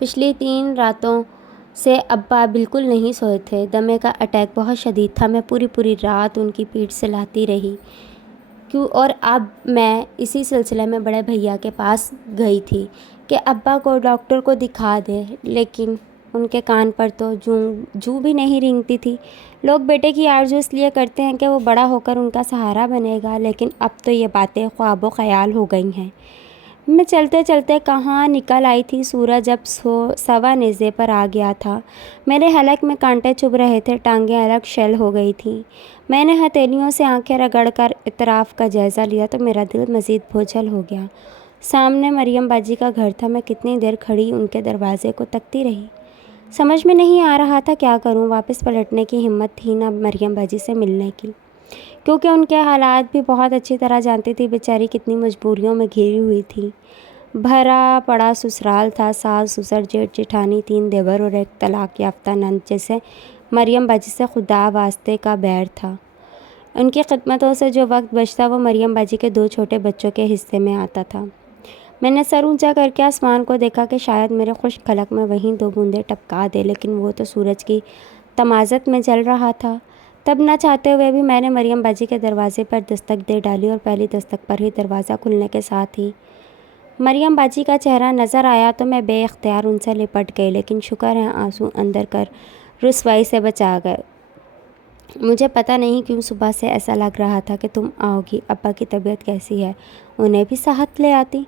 پچھلی 3 راتوں سے ابا بالکل نہیں سوئے تھے۔ دمے کا اٹیک بہت شدید تھا۔ میں پوری رات ان کی پیٹھ سلاتی رہی اور اب میں اسی سلسلے میں بڑے بھیا کے پاس گئی تھی کہ ابا کو ڈاکٹر کو دکھا دے، لیکن ان کے کان پر تو جوں بھی نہیں رینگتی تھی۔ لوگ بیٹے کی آرزو اس لیے کرتے ہیں کہ وہ بڑا ہو کر ان کا سہارا بنے گا، لیکن اب تو یہ باتیں خواب و خیال ہو گئی ہیں۔ میں چلتے چلتے کہاں نکل آئی تھی، سورج اب سوا نیزے پر آ گیا تھا۔ میرے حلق میں کانٹے چبھ رہے تھے، ٹانگیں الگ شل ہو گئی تھیں۔ میں نے ہتھیلیوں سے آنکھیں رگڑ کر اطراف کا جائزہ لیا تو میرا دل مزید بوجھل ہو گیا۔ سامنے مریم باجی کا گھر تھا۔ میں کتنی دیر کھڑی ان کے دروازے کو تکتی رہی۔ سمجھ میں نہیں آ رہا تھا کیا کروں۔ واپس پلٹنے کی ہمت تھی نہ مریم باجی سے ملنے کی، کیونکہ ان کے حالات بھی بہت اچھی طرح جانتی تھی۔ بیچاری کتنی مجبوریوں میں گھری ہوئی تھی۔ بھرا پڑا سسرال تھا، ساس سسر جیٹھ جیٹھانی، 3 دیور اور ایک طلاق یافتہ نند، جیسے مریم باجی سے خدا واسطے کا بیر تھا۔ ان کی خدمتوں سے جو وقت بچتا وہ مریم باجی کے 2 چھوٹے بچوں کے حصے میں آتا تھا۔ میں نے سر اونچا کر کے آسمان کو دیکھا کہ شاید میرے خشک حلق میں وہیں 2 بوندیں ٹپکا دے، لیکن وہ تو سورج کی تمازت میں جل رہا تھا۔ تب نہ چاہتے ہوئے بھی میں نے مریم باجی کے دروازے پر دستک دے ڈالی اور پہلی دستک پر ہی دروازہ کھلنے کے ساتھ ہی مریم باجی کا چہرہ نظر آیا تو میں بے اختیار ان سے لپٹ گئی، لیکن شکر ہے آنسو اندر کر رسوائی سے بچا گئے۔ مجھے پتہ نہیں کیوں صبح سے ایسا لگ رہا تھا کہ تم آؤ گی۔ ابا کی طبیعت کیسی ہے؟ انہیں بھی صحت لے آتی۔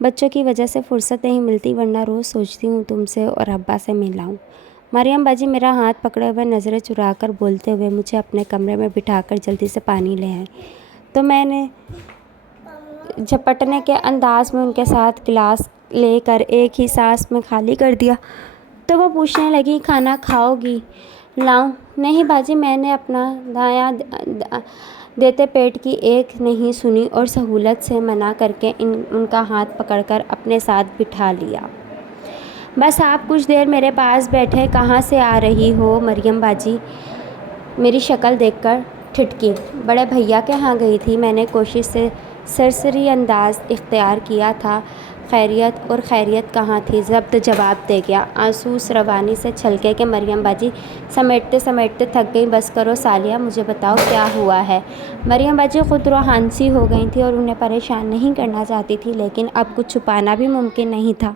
بچوں کی وجہ سے فرصت نہیں ملتی، ورنہ روز سوچتی ہوں تم سے اور ابا سے مل آؤں۔ مریم باجی میرا ہاتھ پکڑے ہوئے نظریں چرا کر بولتے ہوئے مجھے اپنے کمرے میں بٹھا کر جلدی سے پانی لے آئے، تو میں نے جھپٹنے کے انداز میں ان کے ساتھ گلاس لے کر ایک ہی سانس میں خالی کر دیا تو وہ پوچھنے لگی کھانا کھاؤ گی؟ لاؤں؟ نہیں باجی، میں نے اپنا دایاں دیتے پیٹ کی ایک نہیں سنی اور سہولت سے منع کر کے ان کا ہاتھ پکڑ کر اپنے ساتھ بٹھا لیا۔ بس آپ کچھ دیر میرے پاس بیٹھے۔ کہاں سے آ رہی ہو؟ مریم باجی میری شکل دیکھ کر ٹھٹکی۔ بڑے بھیا کے ہاں گئی تھی۔ میں نے کوشش سے سرسری انداز اختیار کیا تھا۔ خیریت؟ اور خیریت کہاں تھی؟ ضبط جواب دے گیا، آنسو اس روانی سے چھلکے کہ مریم باجی سمیٹتے سمیٹتے تھک گئی۔ بس کرو سالیہ، مجھے بتاؤ کیا ہوا ہے؟ مریم باجی خود روحان سی ہو گئی تھی اور انہیں پریشان نہیں کرنا چاہتی تھی، لیکن اب کچھ چھپانا بھی ممکن نہیں تھا۔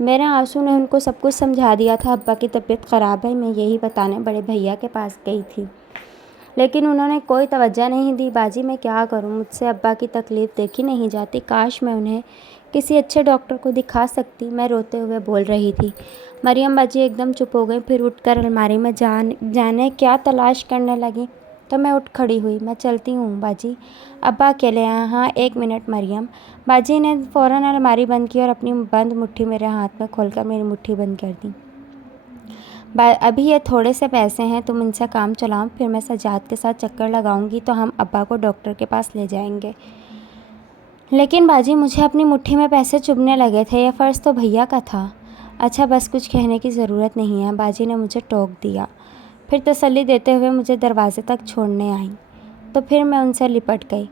میرے آنسو نے ان کو سب کچھ سمجھا دیا تھا۔ ابا کی طبیعت خراب ہے، میں یہی بتانے بڑے بھیا کے پاس گئی تھی، لیکن انہوں نے کوئی توجہ نہیں دی۔ باجی میں کیا کروں؟ مجھ سے ابا کی تکلیف دیکھی نہیں جاتی۔ کاش میں انہیں کسی اچھے ڈاکٹر کو دکھا سکتی، میں روتے ہوئے بول رہی تھی۔ مریم باجی ایک دم چپ ہو گئی، پھر اٹھ کر الماری میں جانے کیا تلاش کرنے لگی، تو میں اٹھ کھڑی ہوئی۔ میں چلتی ہوں باجی، ابا اکیلے ہیں؟ ہاں 1 منٹ مریم۔ باجی نے فوراً الماری بند کی اور اپنی بند مٹھی میرے ہاتھ میں کھول کر میری مٹھی بند کر دی۔ ابھی یہ تھوڑے سے پیسے ہیں، تم ان سے کام چلاؤ، پھر میں سجاد کے ساتھ چکر لگاؤں گی تو ہم ابا کو ڈاکٹر کے پاس لے جائیں گے۔ لیکن باجی مجھے اپنی مٹھی میں پیسے چبھنے لگے تھے، یہ فرض تو بھیا کا تھا۔ اچھا بس کچھ کہنے کی ضرورت نہیں ہے، باجی نے مجھے ٹوک دیا، پھر تسلی دیتے ہوئے مجھے دروازے تک چھوڑنے آئیں، تو پھر میں ان سے لپٹ گئی۔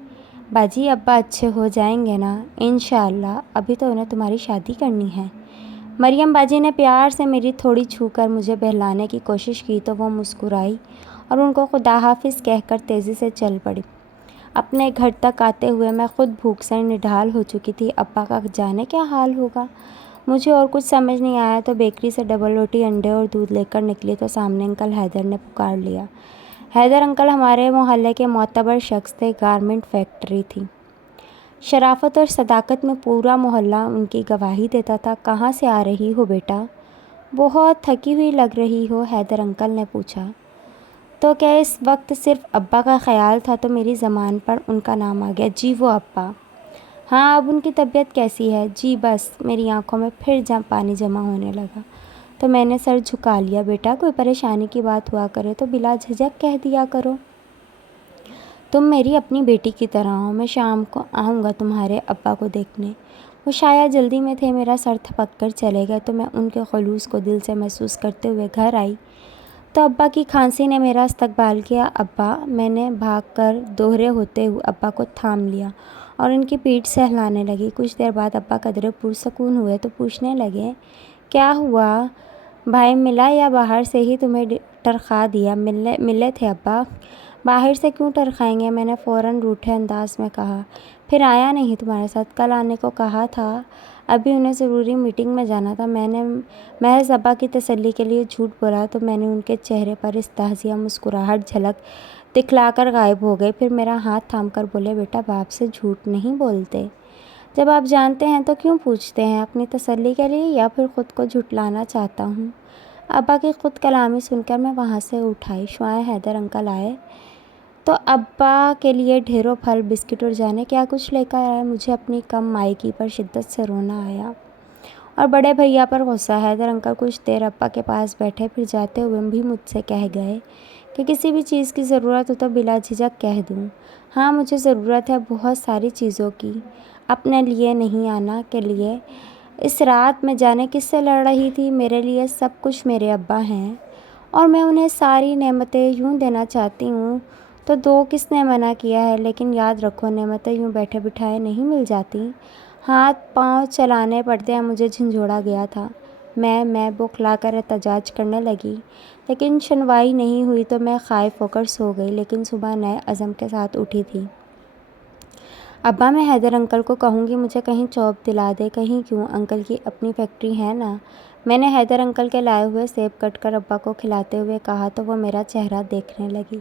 باجی ابا اچھے ہو جائیں گے نا؟ انشاءاللہ، ابھی تو انہیں تمہاری شادی کرنی ہے۔ مریم باجی نے پیار سے میری تھوڑی چھو کر مجھے بہلانے کی کوشش کی تو وہ مسکرائی اور ان کو خدا حافظ کہہ کر تیزی سے چل پڑی۔ اپنے گھر تک آتے ہوئے میں خود بھوک سے نڈھال ہو چکی تھی۔ ابا کا جانے کیا حال ہوگا؟ مجھے اور کچھ سمجھ نہیں آیا تو بیکری سے ڈبل روٹی، انڈے اور دودھ لے کر نکلی تو سامنے انکل حیدر نے پکار لیا۔ حیدر انکل ہمارے محلے کے معتبر شخص تھے، گارمنٹ فیکٹری تھی۔ شرافت اور صداقت میں پورا محلہ ان کی گواہی دیتا تھا۔ کہاں سے آ رہی ہو بیٹا؟ بہت تھکی ہوئی لگ رہی ہو، حیدر انکل نے پوچھا۔ تو کیا اس وقت صرف ابا کا خیال تھا؟ تو میری زبان پر ان کا نام آ گیا۔ جی وہ ابا۔ ہاں اب ان کی طبیعت کیسی ہے؟ جی بس۔ میری آنکھوں میں پھر پانی جمع ہونے لگا تو میں نے سر جھکا لیا۔ بیٹا کوئی پریشانی کی بات ہوا کرے تو بلا جھجک کہہ دیا کرو، تم میری اپنی بیٹی کی طرح ہو۔ میں شام کو آؤں گا تمہارے ابا کو دیکھنے۔ وہ شاید جلدی میں تھے، میرا سر تھپک کر چلے گئے تو میں ان کے خلوص کو دل سے محسوس کرتے ہوئے گھر آئی تو ابا کی کھانسی نے میرا استقبال کیا۔ ابا! میں نے بھاگ کر دوہرے ہوتے ہوئے ابا کو تھام لیا اور ان کی پیٹھ سہلانے لگی۔ کچھ دیر بعد ابا قدرے پرسکون ہوئے تو پوچھنے لگے کیا ہوا بھائی، ملا یا باہر سے ہی تمہیں ٹرخا دیا؟ ملے تھے ابا۔ باہر سے کیوں ٹرخائیں گے؟ میں نے فوراً روٹھے انداز میں کہا۔ پھر آیا نہیں تمہارے ساتھ؟ کل آنے کو کہا تھا۔ ابھی انہیں ضروری میٹنگ میں جانا تھا۔ میں نے محض ابا کی تسلی کے لیے جھوٹ بولا تو میں نے ان کے چہرے پر استہزائیہ مسکراہٹ جھلک دکھلا کر غائب ہو گئی۔ پھر میرا ہاتھ تھام کر بولے، بیٹا باپ سے جھوٹ نہیں بولتے۔ جب آپ جانتے ہیں تو کیوں پوچھتے ہیں؟ اپنی تسلی کے لیے یا پھر خود کو جھٹلانا چاہتا ہوں؟ ابا کی خود کلامی سن کر میں وہاں سے اٹھ آئی۔ شعائیں حیدر انکل آئے تو ابا کے لیے ڈھیروں پھل، بسکٹ اور جانے کیا کچھ لے کر آئے۔ مجھے اپنی کم مائیگی پر شدت سے رونا آیا اور بڑے بھیا پر غصہ۔ حیدر انکل کچھ دیر ابا کے پاس بیٹھے، پھر جاتے ہوئے بھی مجھ سے کہہ گئے کہ کسی بھی چیز کی ضرورت ہو تو بلا جھجک کہہ دوں۔ ہاں، مجھے ضرورت ہے بہت ساری چیزوں کی، اپنے لیے نہیں، آنا کے لیے۔ اس رات میں جانے کس سے لڑ رہی تھی؟ میرے لیے سب کچھ میرے ابا ہیں اور میں انہیں ساری نعمتیں یوں دینا چاہتی ہوں تو دو، کس نے منع کیا ہے؟ لیکن یاد رکھو، نعمتیں یوں بیٹھے بٹھائے نہیں مل جاتی، ہاتھ پاؤں چلانے پڑتے ہیں۔ مجھے جھنجھوڑا گیا تھا۔ میں بوکھلا کر احتجاج کرنے لگی، لیکن سنوائی نہیں ہوئی تو میں خائف ہو کر سو گئی۔ لیکن صبح نئے عزم کے ساتھ اٹھی تھی۔ ابا، میں حیدر انکل کو کہوں گی مجھے کہیں جاب دلا دے۔ کہیں کیوں؟ انکل کی اپنی فیکٹری ہے نا۔ میں نے حیدر انکل کے لائے ہوئے سیب کٹ کر ابا کو کھلاتے ہوئے کہا تو وہ میرا چہرہ دیکھنے لگی۔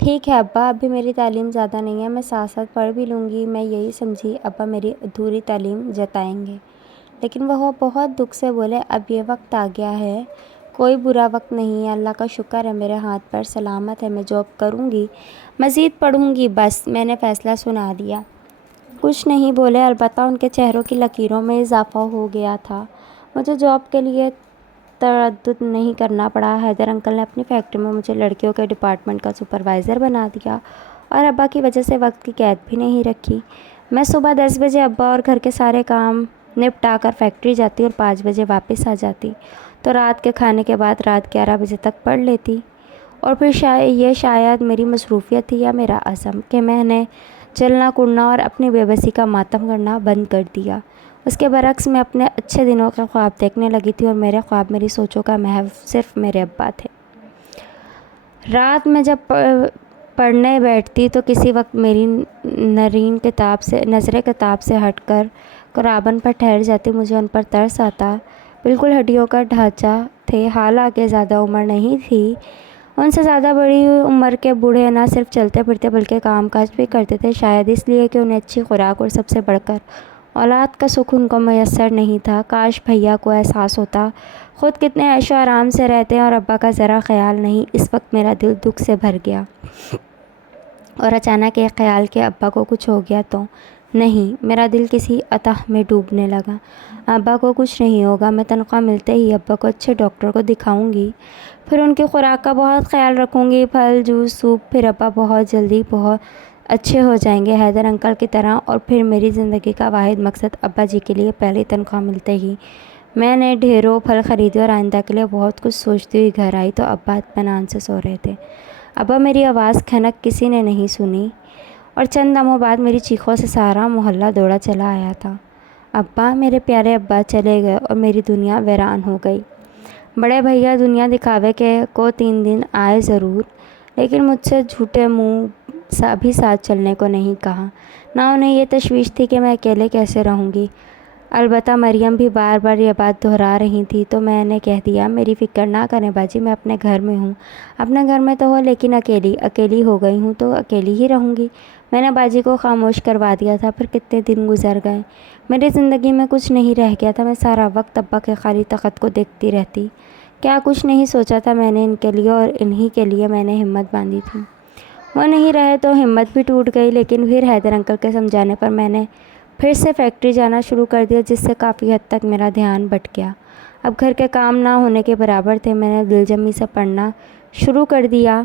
ٹھیک ہے ابا، ابھی میری تعلیم زیادہ نہیں ہے، میں ساتھ ساتھ پڑھ بھی لوں گی۔ میں یہی سمجھی ابا میری ادھوری تعلیم جتائیں گے، لیکن وہ بہت دکھ سے بولے، اب یہ وقت آ گیا ہے، کوئی برا وقت نہیں ہے، اللہ کا شکر ہے میرے ہاتھ پر سلامت ہے، میں جاب کروں گی، مزید پڑھوں گی، بس میں نے فیصلہ سنا دیا۔ کچھ نہیں بولے، البتہ ان کے چہروں کی لکیروں میں اضافہ ہو گیا تھا۔ مجھے جاب کے لیے تردد نہیں کرنا پڑا۔ حیدر انکل نے اپنی فیکٹری میں مجھے لڑکیوں کے ڈپارٹمنٹ کا سپروائزر بنا دیا اور ابا کی وجہ سے وقت کی قید بھی نہیں رکھی۔ میں صبح 10 بجے ابا اور گھر کے سارے کام نپٹا کر فیکٹری جاتی اور 5 بجے واپس آ جاتی تو رات کے کھانے کے بعد رات 11 بجے تک پڑھ لیتی۔ اور پھر یہ شاید میری مصروفیت تھی یا میرا عزم کہ میں نے چلنا کودنا اور اپنی بے بسی کا ماتم کرنا بند کر دیا۔ اس کے برعکس میں اپنے اچھے دنوں کے خواب دیکھنے لگی تھی اور میرے خواب میری سوچوں کا محو صرف میرے ابا تھے۔ رات میں جب پڑھنے بیٹھتی تو کسی وقت میری نظریں کتاب سے ہٹ کر قرآن پر ٹھہر جاتی۔ مجھے ان پر ترس آتا۔ بالکل ہڈیوں کا ڈھانچہ تھے، حالانکہ زیادہ عمر نہیں تھی۔ ان سے زیادہ بڑی عمر کے بوڑھے نہ صرف چلتے پھرتے بلکہ کام کاج بھی کرتے تھے، شاید اس لیے کہ انہیں اچھی خوراک اور سب سے بڑھ کر اولاد کا سکھ ان کو میسر نہیں تھا۔ کاش بھیا کو احساس ہوتا خود کتنے عیش و آرام سے رہتے ہیں اور ابا کا ذرا خیال نہیں۔ اس وقت میرا دل دکھ سے بھر گیا اور اچانک ایک خیال کہ ابا کو کچھ ہو گیا تو نہیں، میرا دل کسی اتہ میں ڈوبنے لگا۔ ابا کو کچھ نہیں ہوگا، میں تنخواہ ملتے ہی ابا کو اچھے ڈاکٹر کو دکھاؤں گی، پھر ان کی خوراک کا بہت خیال رکھوں گی، پھل جوس سوپ، پھر ابا بہت جلدی بہت اچھے ہو جائیں گے حیدر انکل کی طرح۔ اور پھر میری زندگی کا واحد مقصد ابا جی کے لیے پہلی تنخواہ ملتے ہی میں نے ڈھیروں پھل خریدے اور آئندہ کے لیے بہت کچھ سوچتی ہوئی گھر آئی تو ابا اطمینان سے سو رہے تھے۔ ابا میری آواز کھنک کسی نے نہیں سنی اور چند دموں بعد میری چیخوں سے سارا محلہ دوڑا چلا آیا تھا۔ ابا، میرے پیارے ابا چلے گئے اور میری دنیا ویران ہو گئی۔ بڑے بھیا دنیا دکھاوے کو 3 دن آئے ضرور، لیکن مجھ سے جھوٹے منہ بھی ساتھ چلنے کو نہیں کہا۔ نہ انہیں یہ تشویش تھی کہ میں اکیلے کیسے رہوں گی۔ البتہ مریم بھی بار بار یہ بات دہرا رہی تھی تو میں نے کہہ دیا، میری فکر نہ کریں باجی، میں اپنے گھر میں ہوں۔ اپنے گھر میں تو ہو لیکن اکیلی ہو گئی ہوں تو اکیلی ہی رہوں گی۔ میں نے باجی کو خاموش کروا دیا تھا۔ پھر کتنے دن گزر گئے، میری زندگی میں کچھ نہیں رہ گیا تھا۔ میں سارا وقت ابا کے خالی تخت کو دیکھتی رہتی۔ کیا کچھ نہیں سوچا تھا میں نے ان کے لیے، اور انہی کے لیے میں نے ہمت باندھی تھی۔ وہ نہیں رہے تو ہمت بھی ٹوٹ گئی، لیکن پھر حیدر انکل کے سمجھانے پر میں نے پھر سے فیکٹری جانا شروع کر دیا، جس سے کافی حد تک میرا دھیان بٹ گیا۔ اب گھر کے کام نہ ہونے کے برابر تھے۔ میں نے دل جمی سے پڑھنا شروع کر دیا۔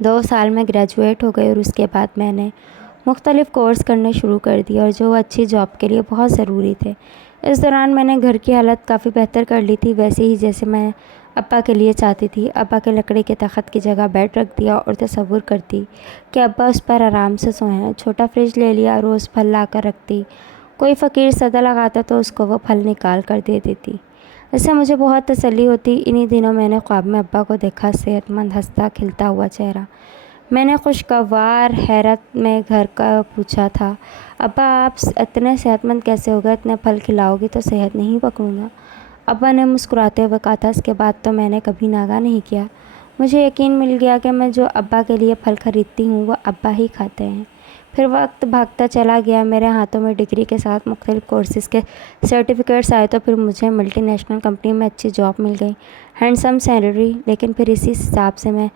2 سال میں گریجویٹ ہو گئی اور اس کے بعد میں نے مختلف کورس کرنے شروع کر دیے اور جو اچھی جاب کے لیے بہت ضروری تھے۔ اس دوران میں نے گھر کی حالت کافی بہتر کر لی تھی، ویسے ہی جیسے میں ابا کے لیے چاہتی تھی۔ ابا کے لکڑی کے تخت کی جگہ بیڈ رکھ دیا اور تصور کرتی کہ ابا اس پر آرام سے سوئیں۔ چھوٹا فریج لے لیا، روز پھل لا کر رکھتی، کوئی فقیر صدا لگاتا تو اس کو وہ پھل نکال کر دے دیتی۔ اس سے مجھے بہت تسلی ہوتی۔ انہی دنوں میں نے خواب میں ابا کو دیکھا، صحت مند، ہنستا کھلتا ہوا چہرہ۔ میں نے خوشگوار حیرت میں گھر کا پوچھا تھا، ابا آپ اتنے صحت مند کیسے ہو گئے؟ اتنے پھل کھلاؤ گی تو صحت نہیں پکڑوں گا؟ ابا نے مسکراتے ہوئے کہا تھا، اس کے بعد تو میں نے کبھی ناغہ نہیں کیا۔ مجھے یقین مل گیا کہ میں جو ابا کے لیے پھل خریدتی ہوں وہ ابا ہی کھاتے ہیں۔ پھر وقت بھاگتا چلا گیا، میرے ہاتھوں میں ڈگری کے ساتھ مختلف کورسز کے سرٹیفکیٹس آئے تو پھر مجھے ملٹی نیشنل کمپنی میں اچھی جاب مل گئی، ہینڈسم سیلری، لیکن پھر اسی حساب سے میں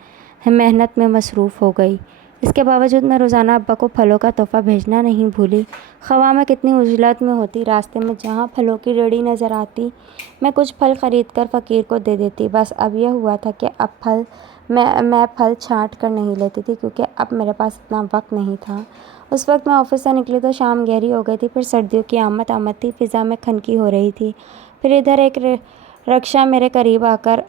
محنت میں مصروف ہو گئی۔ اس کے باوجود میں روزانہ ابا کو پھلوں کا تحفہ بھیجنا نہیں بھولی، خواہ میں کتنی عجلت میں ہوتی، راستے میں جہاں پھلوں کی ریڑھی نظر آتی میں کچھ پھل خرید کر فقیر کو دے دیتی۔ بس اب یہ ہوا تھا کہ اب میں پھل چھانٹ کر نہیں لیتی تھی، کیونکہ اب میرے پاس اتنا وقت نہیں تھا۔ اس وقت میں آفس سے نکلی تو شام گہری ہو گئی تھی، پھر سردیوں کی آمد تھی، فضا میں کھنکی ہو رہی تھی۔ پھر ادھر ایک رکشہ میرے قریب آ کر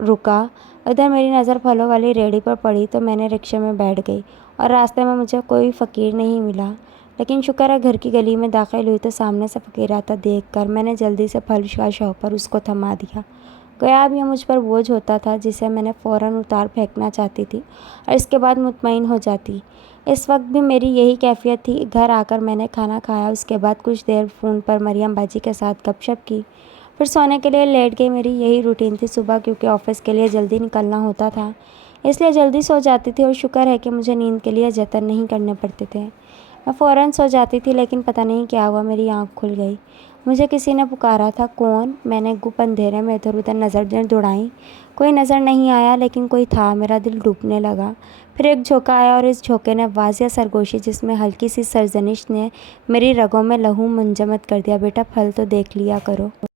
رکا، ادھر میری نظر پھلوں والی ریڑھی پر پڑی تو میں نے رکشے میں بیٹھ گئی اور راستے میں مجھے کوئی فقیر نہیں ملا، لیکن شکر ہے گھر کی گلی میں داخل ہوئی تو سامنے سے فقیر آتا دیکھ کر میں نے جلدی سے پھل کا شوق پر اس کو تھما دیا۔ گویا اب یہ مجھ پر بوجھ ہوتا تھا جسے میں نے فوراً اتار پھینکنا چاہتی تھی اور اس کے بعد مطمئن ہو جاتی۔ اس وقت بھی میری یہی کیفیت تھی۔ گھر آ کر میں نے کھانا کھایا، اس کے بعد کچھ دیر فون پر مریم باجی کے ساتھ گپ شپ کی، پھر سونے کے لیے لیٹ گئی۔ میری یہی روٹین تھی، صبح کیونکہ آفس کے لیے جلدی نکلنا ہوتا تھا اس لیے جلدی سو جاتی تھی، اور شکر ہے کہ مجھے نیند کے لیے جتن نہیں کرنے پڑتے تھے۔ میں فوراً سو جاتی تھی، لیکن پتہ نہیں کیا ہوا میری آنکھ کھل گئی، مجھے کسی نے پکارا تھا۔ کون؟ میں نے گپ اندھیرے میں ادھر ادھر نظریں دوڑائیں، کوئی نظر نہیں آیا، لیکن کوئی تھا۔ میرا دل ڈوبنے لگا۔ پھر ایک جھونکا آیا اور اس جھونکے نے واضح سرگوشی جس میں ہلکی سی سرزنش نے میری رگوں میں لہو منجمد کر دیا۔ بیٹا پھل تو دیکھ لیا کرو۔